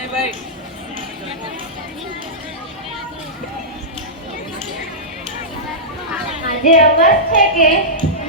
આજે અમસ છે કે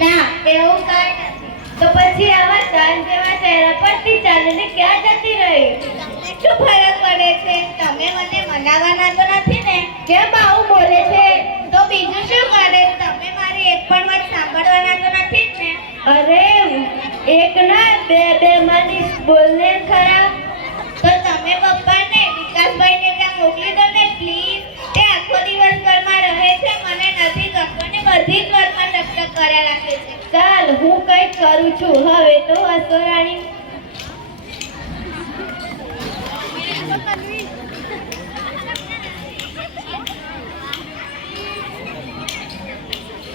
ના? એવું કઈ નથી. તો પછી આવા ચાંદ જેવા ચહેરા પરથી ચાલીને ક્યાં જતી રહી? તમને શું ફરક પડે છે? તમે મને મનાવવાના તો નથી ને? કેમ આવું બોલે છે? તો બીજું શું કરે? તમે મારી એક પણ વાત સાંભળવાના તો નથી જ ને? અરે એક ના બે માની બોલને ખરા. તો તમે પપ્પાને વિકાસભાઈને ત્યાં મોકલી દો ને પ્લીઝ. તે આખો દિવસ ઘરમાં રહે છે, મને નથી ગમતો ને બધી જ વાતમાં ટકટક કર્યા રાખે છે. ચાલ હું કંઈક કરું છું. હવે તો હસો રાણી.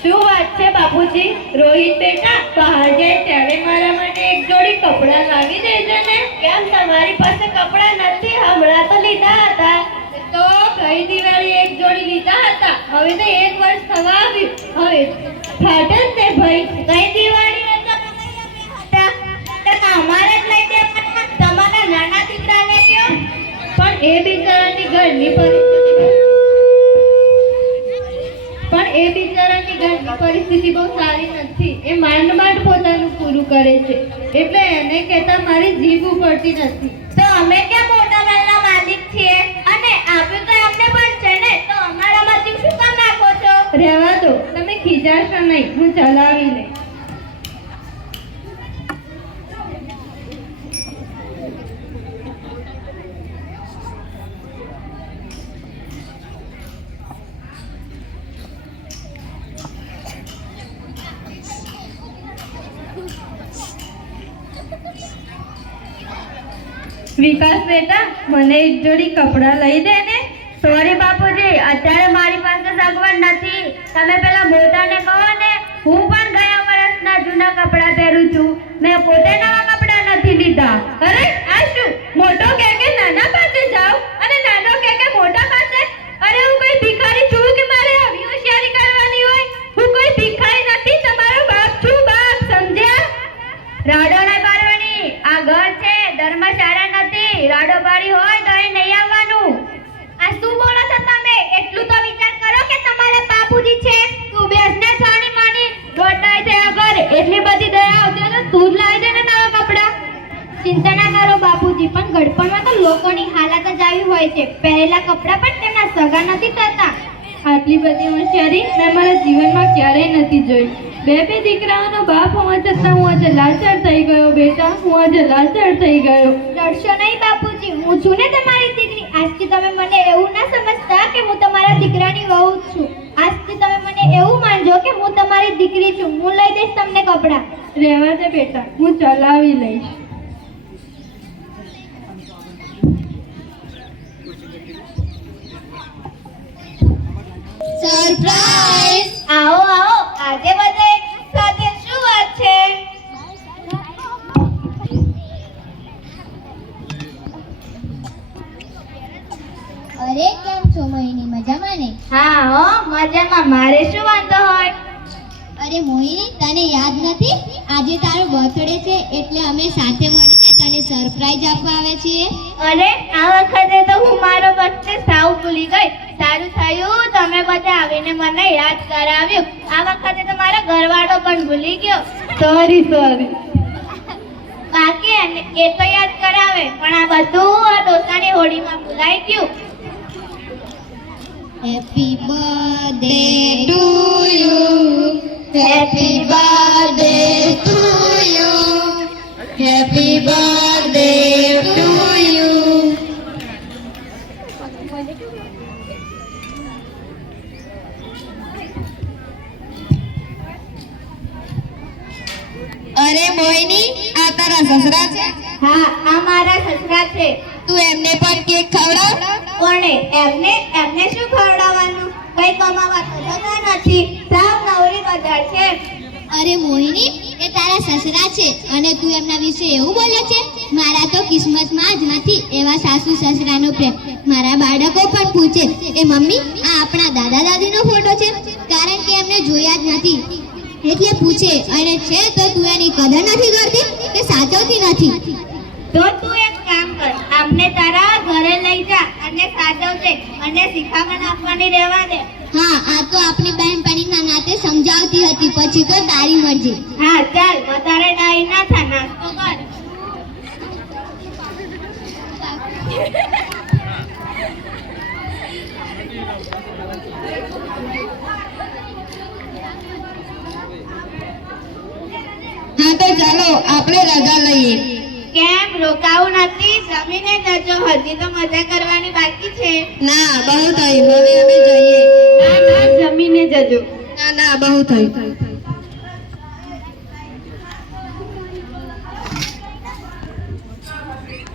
શું વાત છે બાપુજી? રોહિત બેટા, બહાર જાય ત્યારે મારા માટે એક જોડી કપડાં લાવી દેજે ને. કેમ તમારી પાસે કપડાં નથી? હમણાં તો લીધા હતા. તો ગઈ દિવાળી એક જોડી લીધા હતા, હવે તો 1 વર્ષ થવા આવ્યું. હવે ફાટે જ ને ભાઈ. ગઈ દિવાળી તો અમારે જ લઈ દેવાના. તમારા નાના દીકરાને કયો. પણ એ બિચારાની ઘરની પરિસ્થિતિ બહુ સારી નથી. એ માંડ પોતાનું પૂરું કરે છે, એટલે એને કહેતા મારી જીભ ઉપડતી નથી. તો અમે ક્યાં મોટા મહેલના માલિક છીએ? અને આપ્યું તો અમને પણ છે ને, તો અમારામાંથી શું કામ નાખો છો? રહેવા દો, તમે ખીજાશો નહીં, હું ચલાવી લઈશ. વિકાસ બેટા, મને એક જોડી કપડાં લઈ દે ને. સોરી બાપુજી, અત્યારે મારી પાસે સગવડ નથી. તમે પેલા મોટાને કહો ને. હું પણ ગયા વર્ષના જૂના કપડાં પહેરું છું. મેં પોતે નવા કપડાં નથી લીધા. અરે આ શું? મોટો કે નાના પાસે જાઓ અને નાનો કે મોટા પાસે? અરે હું કોઈ ભિખારી છું કે મારે આવી હોશિયારી કરવાની હોય? હું કોઈ ભિખારી નથી, તમારો બાપ છું. બાપ સમજ્યા? રાડો ના પાડવાની. આ ઘર છે, ધર્મશાળા નથી. રાડો પાડી હોય તો અહીં નહીં આવવાનું. આ શું બોલો છો તમે? એટલું તો વિચાર કરો કે તમારા બાપુજી છે. તું બેસને છાણી માની દોડાય છે અગર. એટલી બધી દયા આવતી તો તું જ લાવી દે ને નવા કપડાં. ચિંતા ના કરો બાપુજી, પણ ગડપણમાં તો લોકોની હાલત જ આવી હોય છે. પહેરેલા કપડાં પણ તેમના સગા નથી થતા. આટલી બધી હોશિયારી મેં મારા જીવનમાં ક્યારેય નથી જોઈ. બે દીકરાઓનો બાપ હોવા છતાં હું આજે લાચાર થઈ ગયો. બેટા, હું આજે લાચાર થઈ ગયો. ડરશો નહીં બાપુજી, હું છું ને તમારી દીકરી. આજથી તમે મને એવું ના સમજતા કે હું તમારા દીકરાની વહુ છું. આજથી તમે મને એવું માનજો કે હું તમારી દીકરી છું. હું લઈ દઈશ તમને કપડાં. રહેવા દે બેટા, હું ચલાવી લઈશ. સરપ્રાઈઝ! આવો આવો, આજે બધા એક સાથે શું વાત છે? અરે કેમ છો મોહિની? મજામાં ને? હા હો, મજામાં. મારે શું વાંધો હોય? અરે મોહિની, તને યાદ નથી? આજે તારો બર્થડે છે, એટલે અમે સાથે મળીને તને સરપ્રાઈઝ આપવા આવે છીએ. અરે આ વખતે તો હું મારો બર્થડે સાવ ભૂલી ગઈ. સારું થયું તમે બધા આવીને મને યાદ કરાવ્યું. આ વખતે તો મારો ઘરવાળો પણ ભૂલી ગયો. સોરી. બાકી એ તો યાદ કરાવે, પણ આ બધું આ દોસ્તાની હોળીમાં ભૂલાઈ ગયું. Happy birthday to you, happy birthday to you, happy birthday to you. અરે મોહિની, આ તારા સસરા છે? હા, આ મારા સસરા છે. તું એમને પણ કેક ખવડાવ. કોણે? એમને શું ખવડાવવાનું? કઈ કમાવા તો જતા નથી. સાવ નવરી બજાર છે. અરે મોહિની, એ તારા સસરા છે અને તું એમના વિશે એવું બોલે છે? મારા તો કિસ્મતમાં જ નથી એવા સાસુ સસરાનો પ્રેમ. મારા બાળકો પણ પૂછે, એ મમ્મી, આ આપણા દાદા દાદીનો ફોટો છે? કારણ કે એમને જોયા જ નથી એટલે પૂછે. અને છે તો તું એની કદર નથી કરતી કે સાચવતી નથી? તો તું એક કામ કર, આપને તારા ઘરે લઈ જા અને સાચવજે અને શિખામણ આપવાની રહેવા દે. હા, આ તો આપણી બહેનપણીના નાતે સમજાવતી હતી, પછી તો તારી મરજી. હા ચાલ, વધારે ડાઈ ના થા, નાસ્તો કર. હા તો ચાલો આપણે રજા લઈએ. કેમ રોકાવું નથી? જમીને જજો, હજી તો મજા કરવાની બાકી છે. ના, બહુ થયું, હવે અમે જઈએ. ના ના, જમીને જજો. ના ના, બહુ થયું.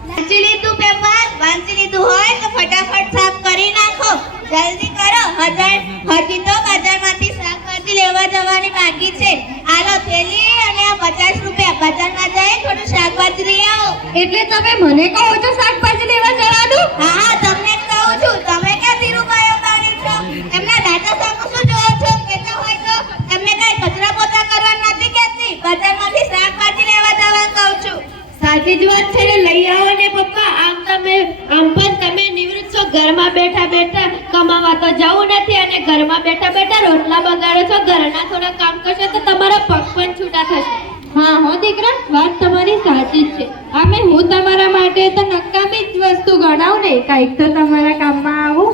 વાંચી લીધું પેપર? વાંચી લીધું હોય તો ફટાફટ સાફ કરી નાખો. જલ્દી કરો. હજી તો બજારમાંથી શાકભાજી લેવા જવાની બાકી છે. આલો થેલી અને આ 50 રૂપિયા. બજારમાં જઈ થોડું શાકભાજી લઈ આવો. એટલે તમે મને કહો છો શાકભાજી લેવા જવાનું? હા હા, તમને જ કહું છું. તમે ક્યાં ધીરુભાઈ પાડી છો? એમના દાદા સામુ શું જોવો છો? કહેતા હોય તો એમને કઈ કચરા પોતા કરવા નથી કહેતી. બજારમાંથી શાકભાજી લેવા જવાનું કહું છું. સાચી જ વાત છે ને, લઈ આવો ને પપ્પા. આમ પણ તમે નિવૃત્ત છો, ઘરમાં બેઠા બેઠા કમાવા તો જવું નથી અને ઘરમાં બેઠા બેઠા રોટલા બગાડો છો. ઘરના થોડા કામ કરશો તો તમારા પગ પણ છૂટા થશે. હા હો દીકરા, વાત તમારી સાચી જ છે. આમે હું તમારા માટે તો નકામી જ વસ્તુ ગણાવું ને, કાંઈક તો તમારા કામમાં આવું.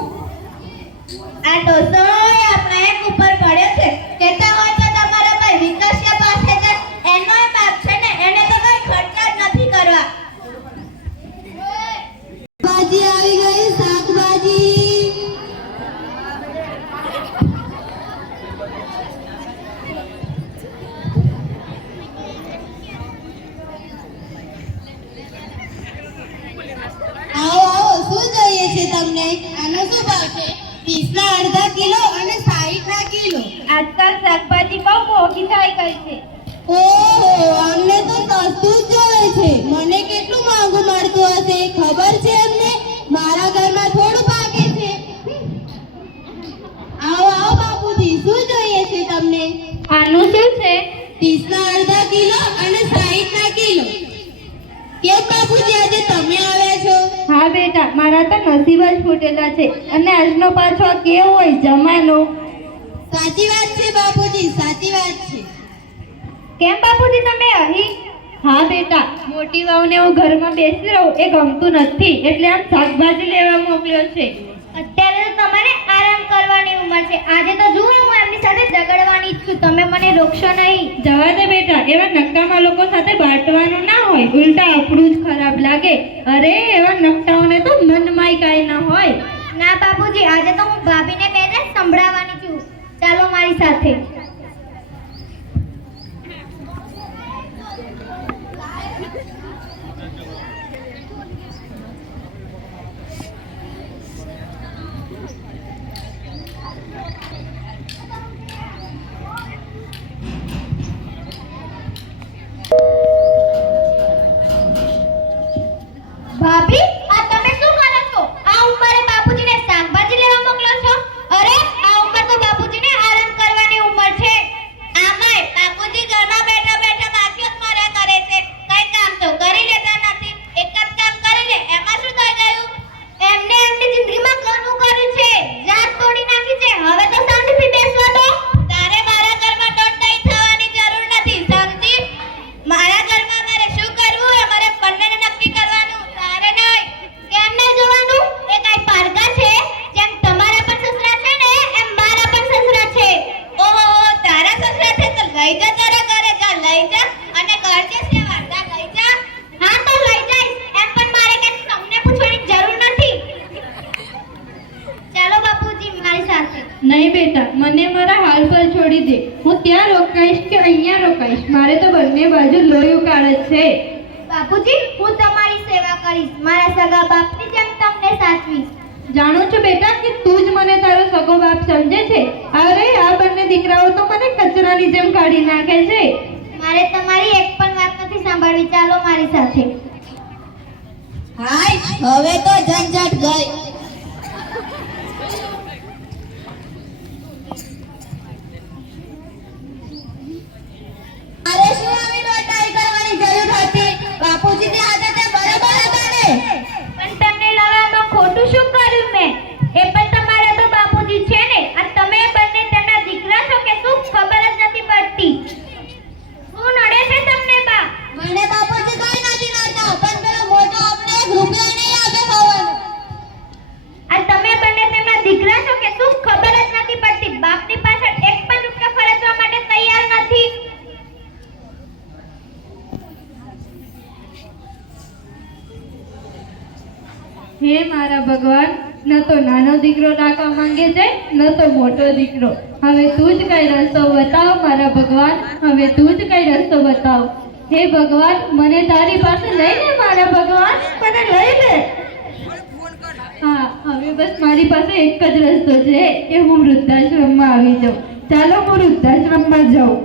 આ ડોસો આપણા એક ઉપર પડ્યો છે. કહેતા હોય તો તમારા ભાઈ વિકાસિયા પાસે જ એનો બાપ છે ને, એને તો કઈ ખર્ચા જ નથી કરવા. શાકભાજી આવી ગઈ, શાકભાજી. આવો આવો, શું જોઈએ છે તમને? આનો શું ભાવ છે? 30 ના અડધા કિલો અને 60 ના કિલો. આજકાલ શાકભાજી બહુ મોંઘી થઈ ગઈ છે. ઓહો, અમને તો સસ્તું જ જોઈએ છે. મને કેટલું મોંઘું મળતું હશે ખબર છે એમને? મારા ઘરમાં થોડું પાકે છે. આવો આવો બાપુજી, શું જોઈએ છે તમને? આનું શું છે? 30 ના અડધા કિલો અને 60 ના કિલો. કેમ બાપુજી, આજે તમે આવ્યા છો? હા બેટા, મારા તો નસીબ જ ફૂટેલા છે. અને આજનો પાછો આ કેવો હોય જમાનો. સાચી વાત છે બાપુજી, સાચી વાત છે. કેમ બાપુજી તમે અહીં? હા બેટા, મોટી વાવને હું ઘરમાં બેસી રહું એ ગમતું નથી, એટલે આમ શાકભાજી લેવા મોકલ્યો છે. અત્યારે તો તમારે આરામ કરવાની ઉંમર છે. આજે તો જુઓ, હું એમની સાથે ઝઘડવાની જ છું. તમે મને રોકશો નહીં. જવા દે બેટા, એવા નકામા લોકો સાથે બાટવાનું ના હોય, ઉલટા આપણું જ ખરાબ લાગે. અરે એવા નકટાઓને તો મનમાંય કાંઈ ના હોય. ના બાપુજી, આજે તો હું ભાભીને બેને સંભળાવવાની છું. ચાલો મારી સાથે. ભાભી, આ તમે શું કરો છો? આ ઉંમરે બાપુજીને શાકભાજી લેવા મોકલો છો? અરે આ ઉંમર તો બાપુજીને આરામ કરવાની ઉંમર છે. આમાંય બાપુજી ઘરમાં બેઠા બેઠા બાકીઓ જ માર્યા કરે છે. કઈ કામ તો કરી લેતા નથી. એક જ કામ કરી લે, એમાં શું થઈ ગયું? એમને એમની જિંદગીમાં ઘણું કર્યું છે, જાત તોડી નાખી છે. હવે તો શાંતિથી બેસવા દો. તારે મારા ઘરમાં દોડધાઈ થવાની જરૂર નથી, સમજી? મારા ઘરમાં મારે શું કરવું એ મારે બંનેને નક્કી કરવાનું, તારે નહીં. કેમ નહીં જોવાનું? એ કઈ પારકા છે? જેમ તમારા પણ સસરા છે ને, એમ મારા પણ સસરા છે. ઓહો, તારા સસરા છે તો લઈ જા તારા ઘરે. જા લઈ જા અને કરજે સેવા. જા લઈ જા. હા તો લઈ જઈશ. એમ પણ મારે કઈ તમને પૂછવાની જરૂર નથી. ચાલો બાપુજી મારી સાથે. નહીં બેટા, મને મારા હાલ પર છોડી દે. હું ત્યાં રોકાઈશ કે અહીંયા રોકાઈશ, મારે તો બંને બાજુ લોહી ઉકાળે છે. બાપુજી, હું તમારી સેવા કરીશ. મારા સગા બાપની જેમ તમને સાચવીશ. જાણું છું બેટા કે તું જ મને તારો સગો બાપ સમજે છે. અરે આ બંને દીકરાઓ તો મને કચરાની જેમ કાઢી નાખે છે. મારે તમારી એક પણ વાત નથી સાંભળવી. ચાલો મારી સાથે. હાય, હવે તો ઝંઝટ ગઈ. અરે શું આવી દોડાઈ કરવાની જરૂર હતી? બાપુજીની આદતે બરાબર હતા ને? હે મારા ભગવાન, ન તો નાનો દીકરો રાખવા માંગે છે, ન તો મોટો દીકરો. હવે તું જ કઈ રસ્તો બતાવ મારા ભગવાન, હવે તું જ કઈ રસ્તો બતાવ. હે ભગવાન, મને તારી પાસે લઈ લે મારા ભગવાન, મને લઈ લે. હા, હવે બસ મારી પાસે એક જ રસ્તો છે કે હું વૃદ્ધાશ્રમમાં આવી જાઉં. ચાલો હું વૃદ્ધાશ્રમમાં જાઉં.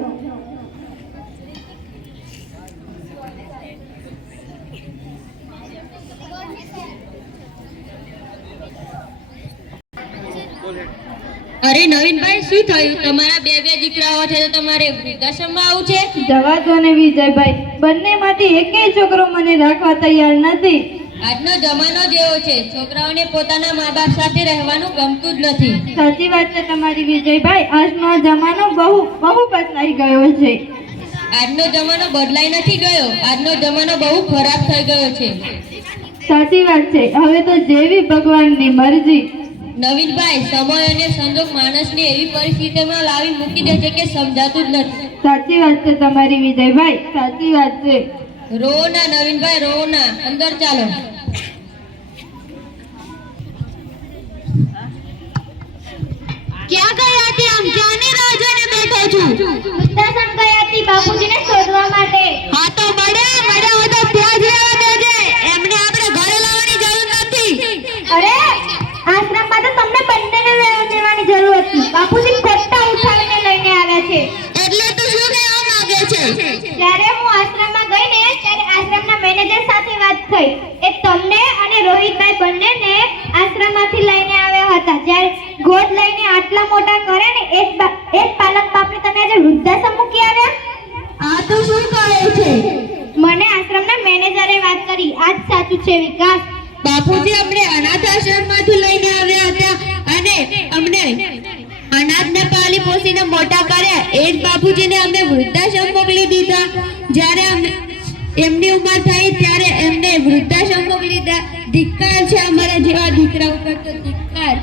અરે નવીનભાઈ, શું થયું? તમારા બે દીકરાઓ છે તો તમારે વૃદ્ધાશ્રમમાં આવું છે? જવા દો ને વિજયભાઈ, બંનેમાંથી એકેય છોકરો મને રાખવા તૈયાર નથી. આજનો જમાનો જેવો છે, છોકરાઓને પોતાના મા બાપ સાથે રહેવાનું ગમતું જ નથી. સાચી વાત છે તમારી વિજયભાઈ, આજનો જમાનો બહુ બદલાઈ ગયો છે. આજનો જમાનો બદલાઈ નથી ગયો, આજનો જમાનો બહુ ખરાબ થઈ ગયો છે. સાચી વાત છે, હવે તો જેવી ભગવાનની મરજી. નવીનભાઈ, સમય અને સંજોગ માણસને એવી પરિસ્થિતિમાં લાવી મૂકી દે છે કે સમજાતું જ નથી. સાચી વાત છે તમારી વિજયભાઈ, સાચી વાત છે. રો ના નવીનભાઈ, રો ના, અંદર ચાલો. ક્યાં ગયા હતી આમ? ક્યાંની રાહ જોઈને બેઠો છું? વૃદ્ધાશ્રમ ગઈ હતી બાપુજીને શોધવા માટે. હા તો મળ્યા હોય તો ત્યાં જ રહેવા દેજે. એમને આપણે ઘરે લાવવાની જરૂર નથી. અરે આશ્રમમાં તો તમને બંનેને લેવા દેવાની જરૂર હતી. બાપુજી ખોટા ઉઠાવીને લઈને આવ્યા છે. એટલે તું શું કહેવા માંગે છે? જ્યારે હું આશ્રમમાં ગઈ ને ત્યારે આશ્રમના મેનેજર સાથે વાત થઈ. એ તમને અને રોહિતભાઈ બંનેને આશ્રમમાંથી લઈને આવ્યા હતા. જ્યારે ગોદ લઈને આટલા મોટા કરે ને એક પાલક બાપને તમે આજે વૃદ્ધાશ્રમ મૂકી આવ્યા. આ તો શું કહે છે? મને આશ્રમના મેનેજરે વાત કરી. આ જ સાચું છે વિકાસ. બાપુજી અમને અનાથ આશ્રમમાંથી લઈને આવ્યા હતા અને અમને અનાથને પાલી પોસીને મોટા કર્યા. એ જ બાપુજીને અમે વૃદ્ધાશ્રમ મોકલી દીધા. જ્યારે એમની ઉંમર થઈ ત્યારે એમને વૃદ્ધાશ્રમ મોકલી દીધા. ધિક્કાર છે અમારા જેવા દીકરા ઉપર તો ધિક્કાર.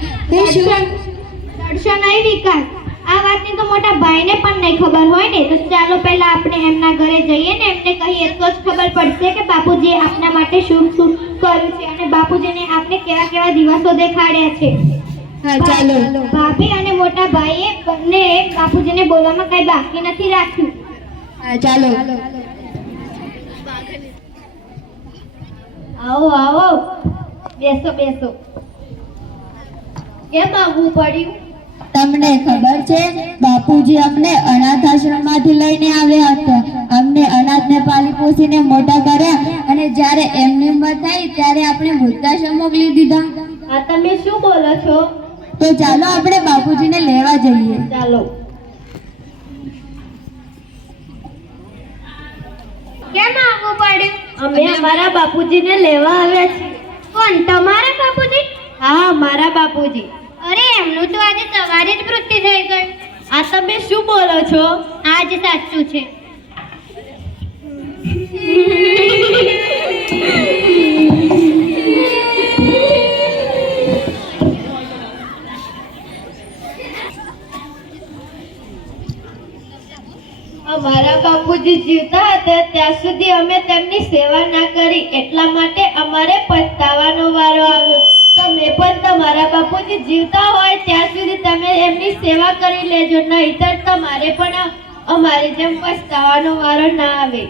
લડશો નહીં વિકાસ. આ વાતની તો મોટા ભાઈને પણ નહીં ખબર હોય ને. તો ચાલો પહેલા આપણે એમના ઘરે જઈએ ને એમને કહીએ તો જ ખબર પડશે કે બાપુજીએ આપના માટે શું શું કર્યું છે અને બાપુજીને આપણે કેવા કેવા દિવસો દેખાડ્યા છે. હા ચાલો. ભાભી અને મોટા ભાઈએ બંને બાપુજીને બોલવામાં કઈ બાકી નથી રાખ્યું. હા ચાલો. આવો આવો, બેસો બેસો. કેમ આવવું પડ્યું? તમને ખબર છે બાપુજી અમને અનાથ આશ્રમમાંથી લઈને આવ્યા હતા. અમને અનાથને પાલી પોસીને મોટા કર્યા અને જ્યારે એમની ઉંમર થઈ ત્યારે આપણે વૃદ્ધાશ્રમ મોકલી દીધા. આ તમે શું બોલો છો? તો ચાલો આપણે બાપુજીને લેવા જઈએ. ચાલો. કેમ આવવું પડ્યું? અમે અમારા બાપુજીને લેવા આવ્યા છીએ. કોણ? તમારા બાપુજી? હા, મારા બાપુજી. અરે એમનું તો આજે સવારે જ મૃત્યુ થઈ ગયું. આ તમે શું બોલો છો? આ જ સાચું છે. અમારા બાપુજી જીવતા હતા ત્યાં સુધી અમે તેમની સેવા ના કરી, એટલા માટે અમારે પછતાવાનો વારો આવ્યો. તમે પણ તમારા બાપુજી જીવતા હોય ત્યાં સુધી તમે એમની સેવા કરી લેજો, નહીંતર તમારે પણ અમારી જેમ પછતાવાનો વારો ના આવે.